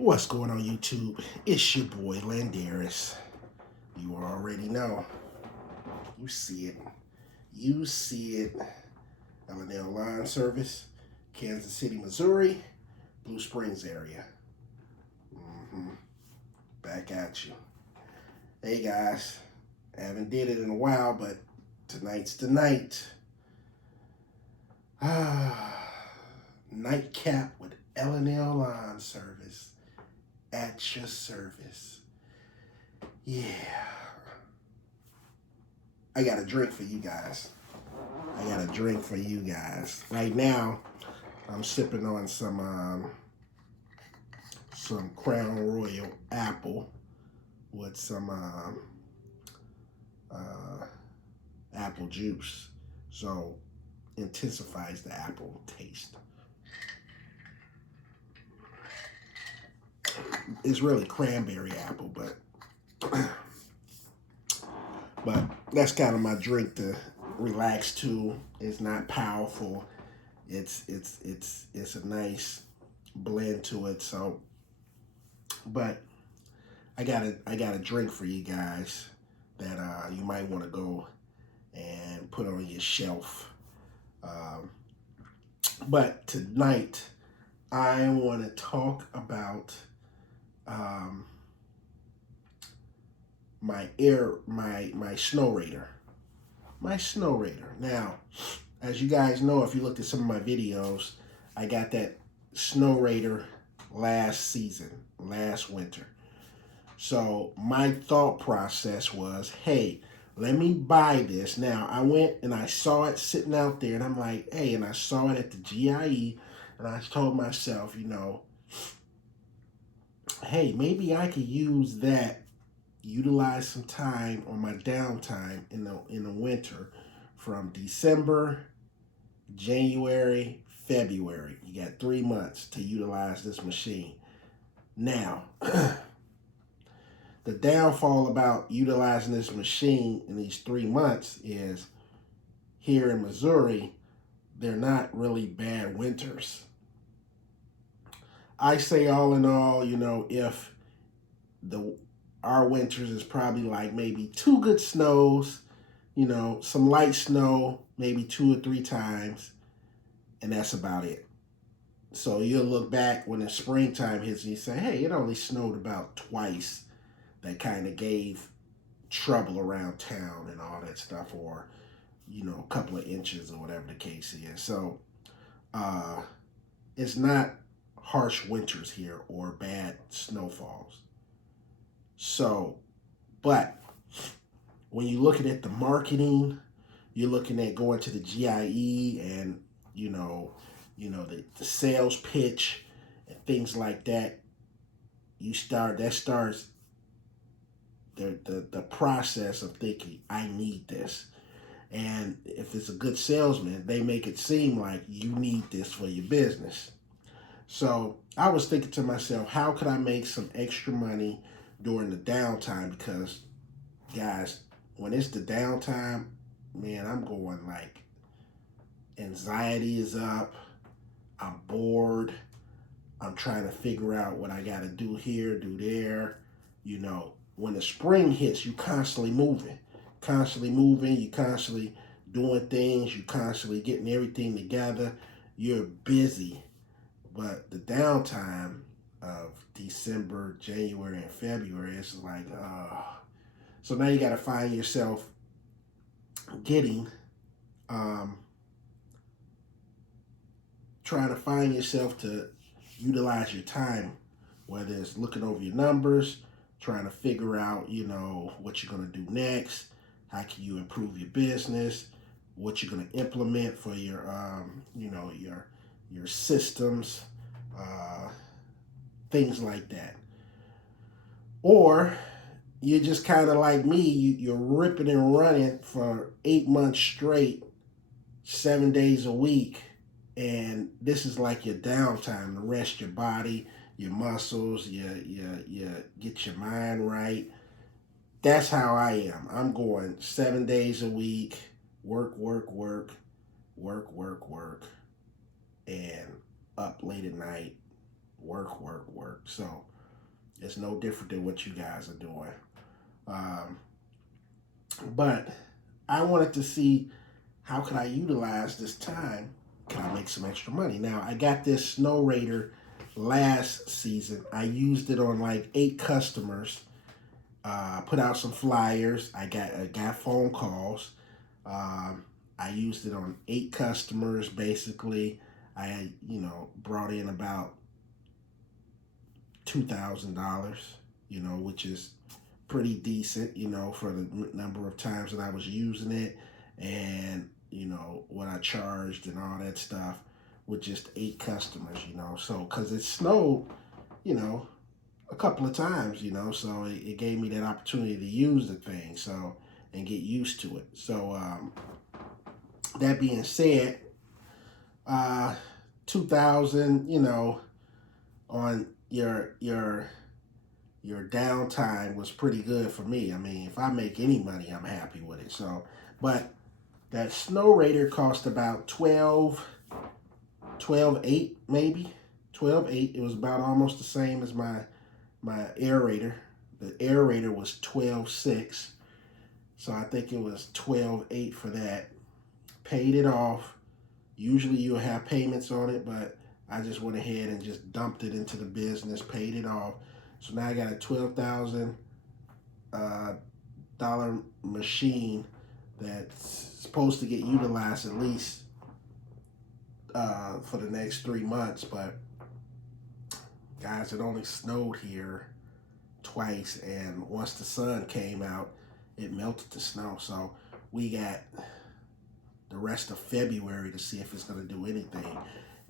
What's going on YouTube? It's your boy Landaris. You already know. You see it. You see it. L&L Line Service, Kansas City, Missouri, Blue Springs area. Back at you. Hey guys, I haven't did it in a while, but tonight's the night. Nightcap with L&L Line Service at your service. Yeah. I got a drink for you guys. Right now, I'm sipping on some Crown Royal apple with some apple juice. So intensifies the apple taste. It's really cranberry apple, but that's kind of my drink to relax to. It's not powerful. It's a nice blend to it. So, but I got a drink for you guys that you might want to go and put on your shelf. But tonight I want to talk about my Snow Raider. My Snow Raider. Now, as you guys know, if you looked at some of my videos, I got that Snow Raider last winter. So my thought process was, hey, let me buy this. Now, I went and I saw it sitting out there, and I'm like, hey, and I saw it at the GIE, and I told myself, hey, maybe I could use that, utilize some time on my downtime in the winter from December, January, February. You got 3 months to utilize this machine. Now, the downfall about utilizing this machine in these 3 months is here in Missouri, they're not really bad winters. I say all in all, if our winters is probably like maybe 2 good snows, some light snow, maybe 2 or 3 times, and that's about it. So you'll look back when the springtime hits and you say, hey, it only snowed about twice. That kind of gave trouble around town and all that stuff, or, a couple of inches or whatever the case is. So it's not harsh winters here or bad snowfalls. So, but when you're looking at the marketing, you're looking at going to the GIE and, the sales pitch and things like that, starts the process of thinking, I need this. And if it's a good salesman, they make it seem like you need this for your business. So I was thinking to myself, how could I make some extra money during the downtime? Because, guys, when it's the downtime, man, I'm going like anxiety is up. I'm bored. I'm trying to figure out what I got to do here, do there. When the spring hits, you constantly moving, you constantly doing things, you constantly getting everything together. You're busy. But the downtime of December, January, and February, it's like, so now you got to find yourself trying to find yourself to utilize your time, whether it's looking over your numbers, trying to figure out, what you're going to do next, how can you improve your business, what you're going to implement for your, your systems, things like that. Or you're just kind of like me, you're ripping and running for 8 months straight, 7 days a week, and this is like your downtime to rest your body, your muscles, you get your mind right. That's how I am. I'm going 7 days a week, work, and up late at night work. So it's no different than what you guys are doing. Um, but I wanted to see how could I utilize this time? Can I make some extra money? Now I got this Snow Raider last season. I used it on like 8 customers. Put out some flyers. I got phone calls. Um, I used it on 8 customers basically. I brought in about $2,000. Which is pretty decent. For the number of times that I was using it, and what I charged and all that stuff with just 8 customers. So because it snowed, you know, a couple of times, so it gave me that opportunity to use the thing, so and get used to it. So that being said, 2,000, on your downtime was pretty good for me. I mean, if I make any money, I'm happy with it. So, but that Snow Raider cost about 12.8 maybe, 12.8. It was about almost the same as my aerator. The aerator was 12.6, so I think it was 12.8 for that. Paid it off. Usually you'll have payments on it, but I just went ahead and just dumped it into the business, paid it off. So now I got a $12,000 machine that's supposed to get utilized at least for the next 3 months. But guys, it only snowed here twice, and once the sun came out, it melted the snow. So we got the rest of February to see if it's going to do anything.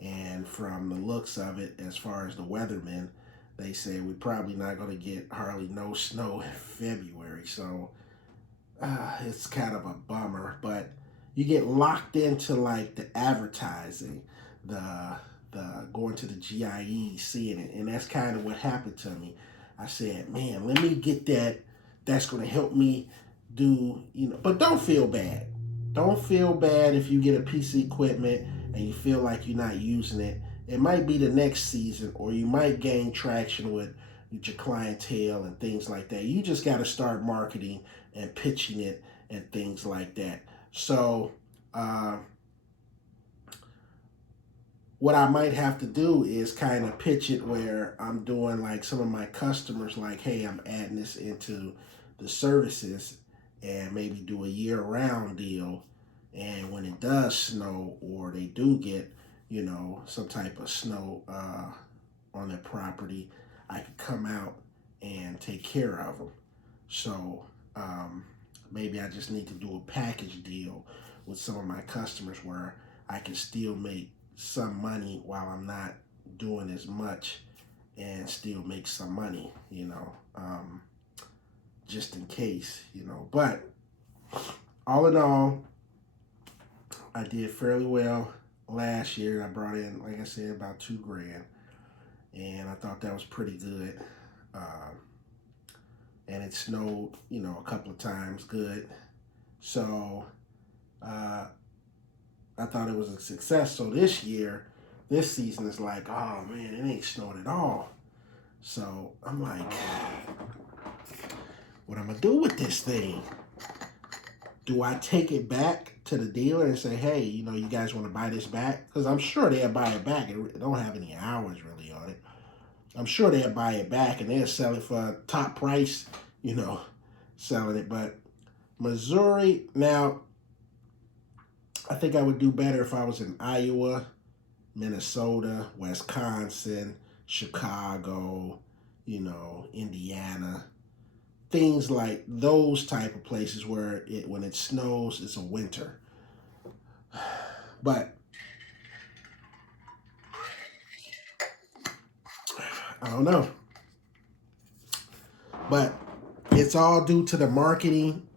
And from the looks of it, as far as the weathermen, they say we're probably not going to get hardly no snow in February. So it's kind of a bummer. But you get locked into like the advertising, the going to the GIE, seeing it, and that's kind of what happened to me. I said, man, let me get that. That's going to help me do, but don't feel bad. Don't feel bad if you get a piece of equipment and you feel like you're not using it. It might be the next season, or you might gain traction with your clientele and things like that. You just got to start marketing and pitching it and things like that. So what I might have to do is kind of pitch it where I'm doing like some of my customers, like, hey, I'm adding this into the services, and maybe do a year-round deal. And when it does snow, or they do get, some type of snow on their property, I could come out and take care of them. So maybe I just need to do a package deal with some of my customers where I can still make some money while I'm not doing as much, and still make some money, just in case, But all in all, I did fairly well last year. I brought in, like I said, about $2,000, and I thought that was pretty good. And it snowed, a couple of times good. So I thought it was a success. So this season is like, oh man, it ain't snowed at all. So I'm like, what am I gonna do with this thing? Do I take it back to the dealer and say, hey, you guys want to buy this back? Because I'm sure they'll buy it back. It don't have any hours really on it. I'm sure they'll buy it back, and they'll sell it for a top price, selling it. But Missouri, now, I think I would do better if I was in Iowa, Minnesota, Wisconsin, Chicago, Indiana. Things like those type of places where when it snows, it's a winter. But I don't know. But it's all due to the marketing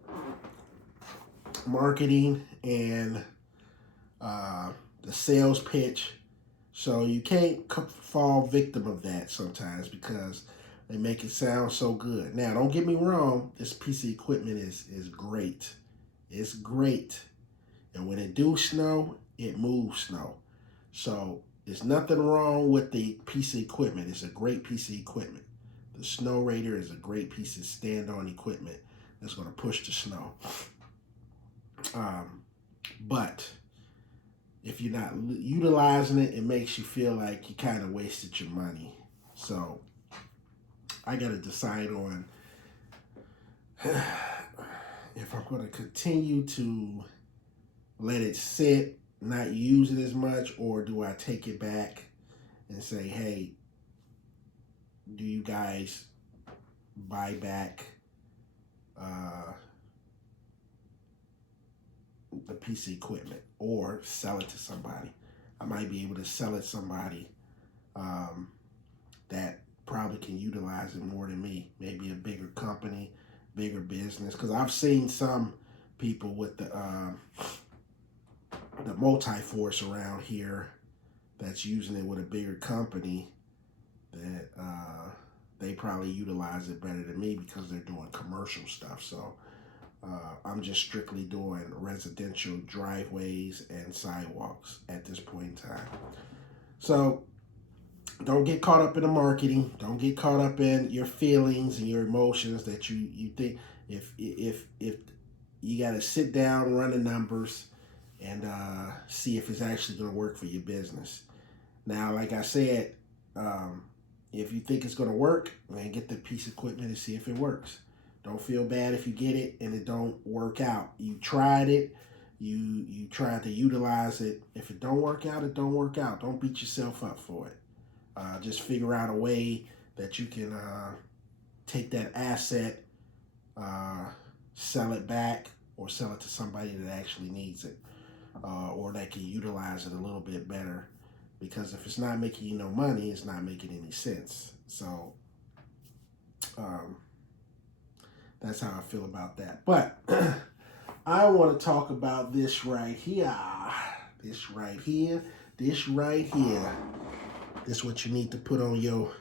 and the sales pitch. So you can't fall victim of that sometimes, because they make it sound so good. Now, don't get me wrong. This piece of equipment is great. It's great. And when it do snow, it moves snow. So There's nothing wrong with the piece of equipment. It's a great piece of equipment. The Snow Raider is a great piece of stand-on equipment that's going to push the snow. But if you're not utilizing it, it makes you feel like you kind of wasted your money. So I got to decide on if I'm going to continue to let it sit, not use it as much, or do I take it back and say, hey, do you guys buy back the piece of equipment or sell it to somebody? I might be able to sell it to somebody that probably can utilize it more than me. Maybe a bigger company, bigger business. Because I've seen some people with the Multi-Force around here that's using it with a bigger company that they probably utilize it better than me because they're doing commercial stuff. So I'm just strictly doing residential driveways and sidewalks at this point in time. So don't get caught up in the marketing. Don't get caught up in your feelings and your emotions that you think. If you got to sit down, run the numbers, and see if it's actually going to work for your business. Now, like I said, if you think it's going to work, man, get the piece of equipment and see if it works. Don't feel bad if you get it and it don't work out. You tried it. You tried to utilize it. If it don't work out, it don't work out. Don't beat yourself up for it. Just figure out a way that you can take that asset, sell it back, or sell it to somebody that actually needs it, or that can utilize it a little bit better. Because if it's not making you no money, it's not making any sense. So that's how I feel about that. But I want to talk about this right here. This right here. This right here. This is what you need to put on your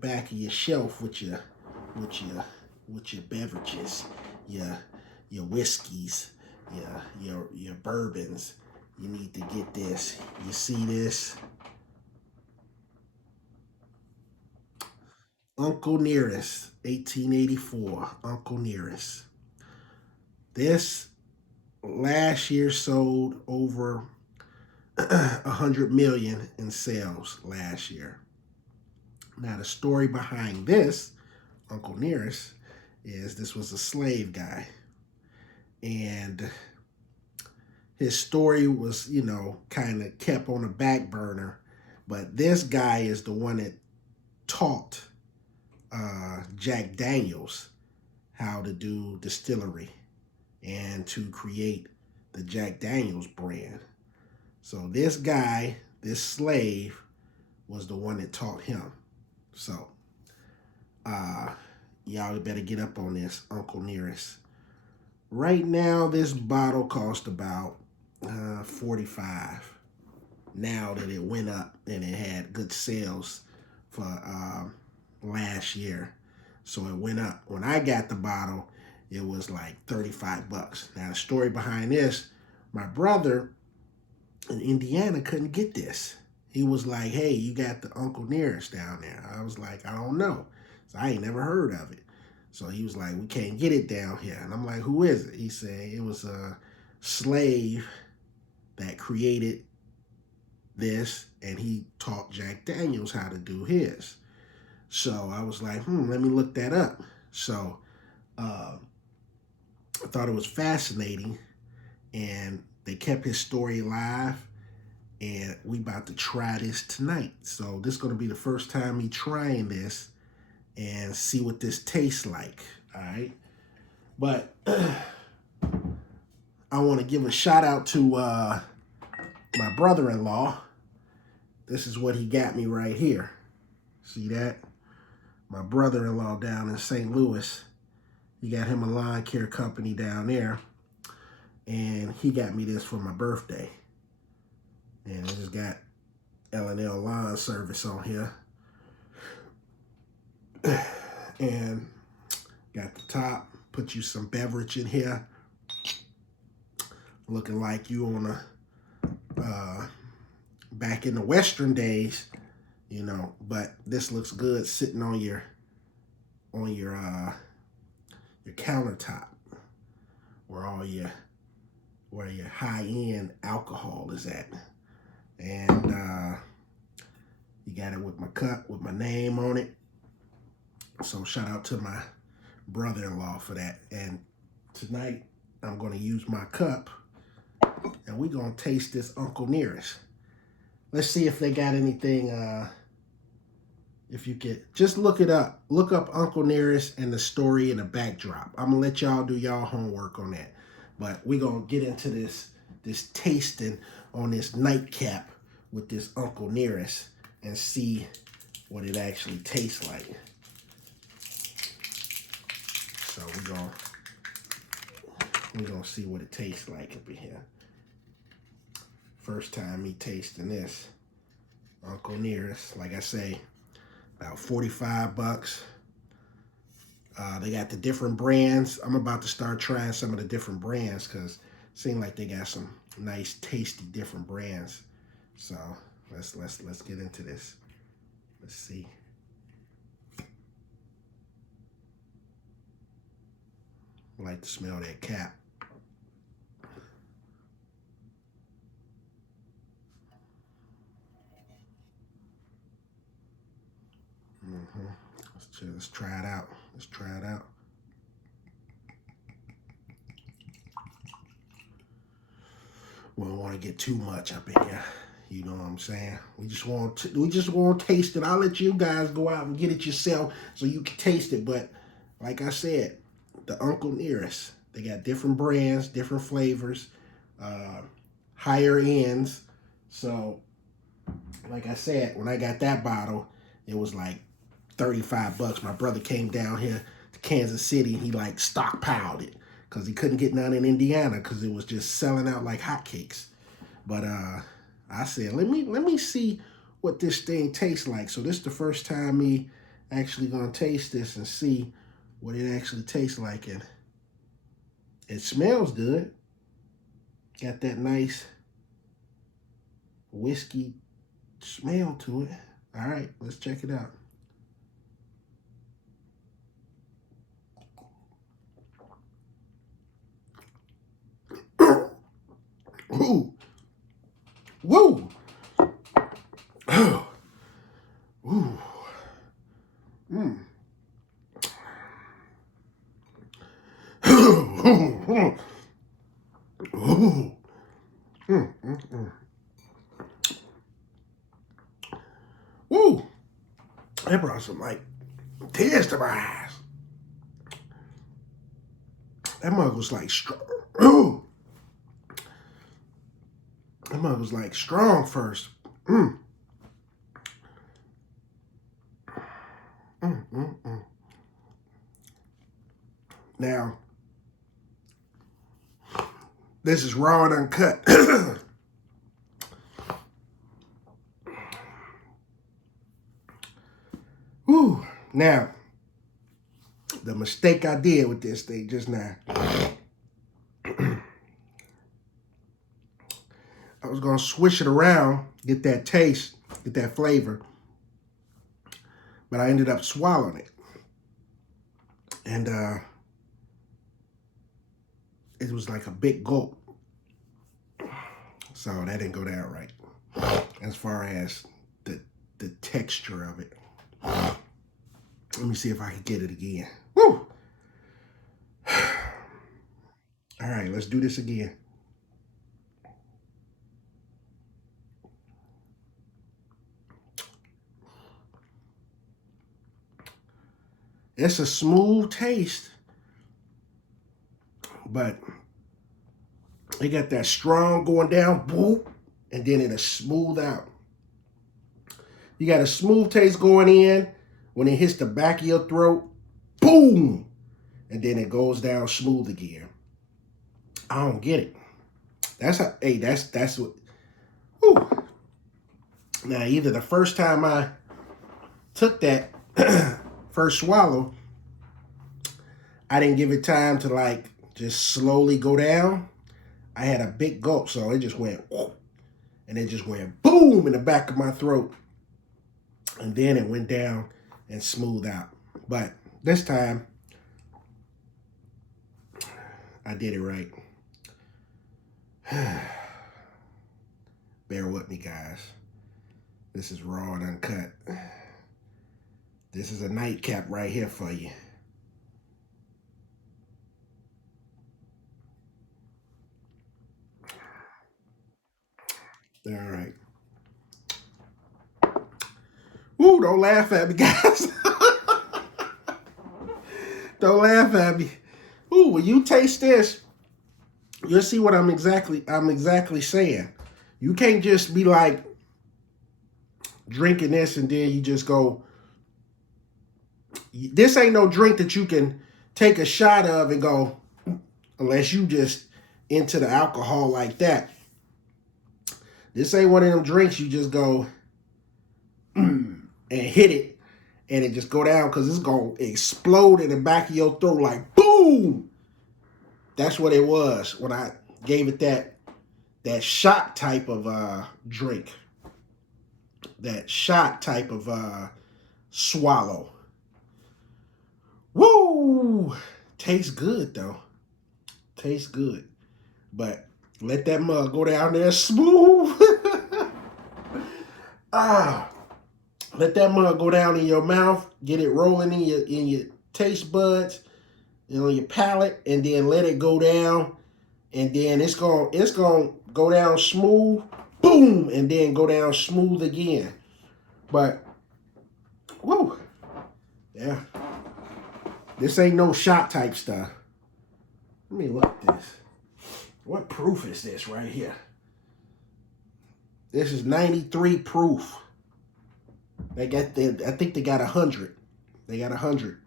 back of your shelf with your beverages, your whiskeys, your bourbons. You need to get this. You see this? Uncle Nearest, 1884. Uncle Nearest. This last year sold over 100 million in sales last year. Now the story behind this, Uncle Nearest, is this was a slave guy. And his story was, kind of kept on the back burner. But this guy is the one that taught Jack Daniels how to do distillery and to create the Jack Daniels brand. So this guy, this slave, was the one that taught him. So y'all better get up on this, Uncle Nearest. Right now, this bottle cost about $45. Now that it went up and it had good sales for last year, so it went up. When I got the bottle, it was like $35. Now the story behind this, my brother in Indiana couldn't get this. He was like, hey, you got the Uncle Nearest down there. I was like, I don't know. So I ain't never heard of it. So he was like, we can't get it down here. And I'm like, who is it? He said it was a slave that created this, and he taught Jack Daniels how to do his. So I was like, let me look that up. So I thought it was fascinating, and they kept his story alive, and we about to try this tonight. So this is going to be the first time me trying this and see what this tastes like, all right? But I want to give a shout out to my brother-in-law. This is what he got me right here. See that? My brother-in-law down in St. Louis. He got him a lawn care company down there. And he got me this for my birthday. And it just got L&L Lawn Service on here. And got the top. Put you some beverage in here. Looking like you on a back in the Western days, you know, but this looks good sitting on your countertop where your high-end alcohol is at. And you got it with my cup with my name on it. So shout out to my brother-in-law for that. And tonight I'm going to use my cup and we're going to taste this Uncle Nearest. Let's see if they got anything. If you could just look it up. Look up Uncle Nearest and the story and the backdrop. I'm going to let y'all do y'all homework on that. But we're going to get into this tasting on this nightcap with this Uncle Nearest and see what it actually tastes like. So we're gonna see what it tastes like up in here. First time me tasting this Uncle Nearest, like I say, about 45 bucks. They got the different brands. I'm about to start trying some of the different brands because it seems like they got some nice, tasty, different brands. So let's get into this. Let's see. I like to smell that cap. Let's try it out. Let's try it out. We don't want to get too much up in here. You know what I'm saying? We just want to taste it. I'll let you guys go out and get it yourself so you can taste it. But like I said, the Uncle Nearest, they got different brands, different flavors, higher ends. So like I said, when I got that bottle, it was like 35 bucks. My brother came down here to Kansas City and he like stockpiled it because he couldn't get none in Indiana because it was just selling out like hotcakes. But I said, let me see what this thing tastes like. So this is the first time me actually gonna taste this and see what it actually tastes like. And it smells good. Got that nice whiskey smell to it. All right, let's check it out. Ooh. Woo. Oh. Ooh. Mm. Ooh. Ooh. Woo. That brought some like tears to my eyes. That mug was like strong. Ooh. That mug was like strong first. Now, this is raw and uncut. Whew. Now, the mistake I did with this thing just now. I was going to swish it around, get that taste, get that flavor. But I ended up swallowing it. And it was like a big gulp. So that didn't go down right. As far as the texture of it. Let me see if I can get it again. Woo! All right, let's do this again. It's a smooth taste, but it got that strong going down, boop, and then it'll smooth out. You got a smooth taste going in. When it hits the back of your throat, boom, and then it goes down smooth again. I don't get it. That's what. Whew. Now, either the first time I took that first swallow, I didn't give it time to like just slowly go down. I had a big gulp, so it just went, whoop, and and it just went boom in the back of my throat. And then it went down and smoothed out. But this time, I did it right. Bear with me, guys. This is raw and uncut. This is a nightcap right here for you. All right. Ooh, don't laugh at me, guys. Don't laugh at me. Ooh, when you taste this, you'll see what I'm exactly saying. You can't just be like drinking this and then you just go. This ain't no drink that you can take a shot of and go, unless you just into the alcohol like that. This ain't one of them drinks you just go and hit it and it just go down, because it's going to explode in the back of your throat like boom. That's what it was when I gave it that shot type of drink. That shot type of swallow. Woo! Tastes good though. Tastes good. But let that mug go down there smooth. Let that mug go down in your mouth. Get it rolling in your taste buds and on your palate, and then let it go down. And then it's gonna go down smooth, boom, and then go down smooth again. But woo, yeah. This ain't no shot type stuff. Let me look at this. What proof is this right here? This is 93 proof. I think they got 100. They got 100.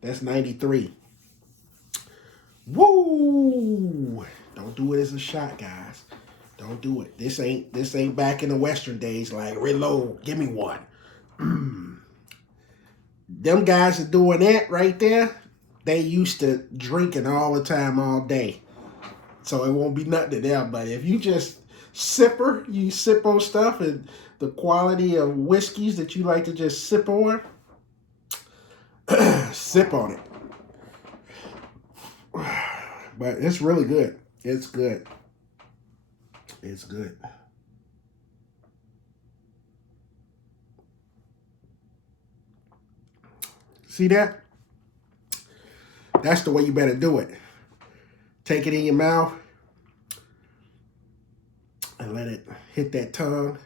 That's 93. Woo! Don't do it as a shot, guys. Don't do it. This ain't back in the Western days like reload. Give me one. Them guys are doing that right there. They used to drinking all the time, all day. So it won't be nothing to them. But if you just you sip on stuff, and the quality of whiskeys that you like to just sip on, sip on it. But it's really good. It's good. It's good. See that? That's the way you better do it. Take it in your mouth and let it hit that tongue.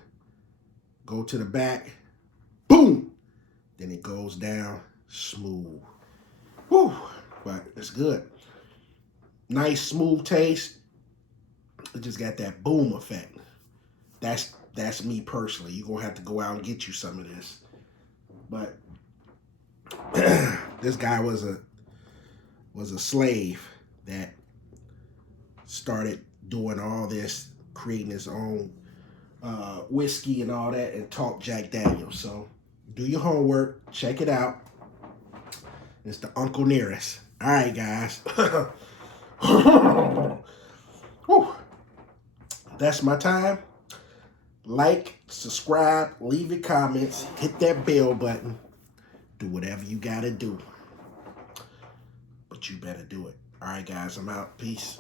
Go to the back. Boom! Then it goes down smooth. Whew! But it's good. Nice smooth taste. It just got that boom effect. That's me personally. You're gonna have to go out and get you some of this. But this guy was a slave that started doing all this, creating his own whiskey and all that, and taught Jack Daniels. So do your homework, check it out. It's the Uncle Nearest. All right, guys. That's my time. Like, subscribe, leave your comments, hit that bell button. Do whatever you gotta do. But you better do it. All right, guys, I'm out. Peace.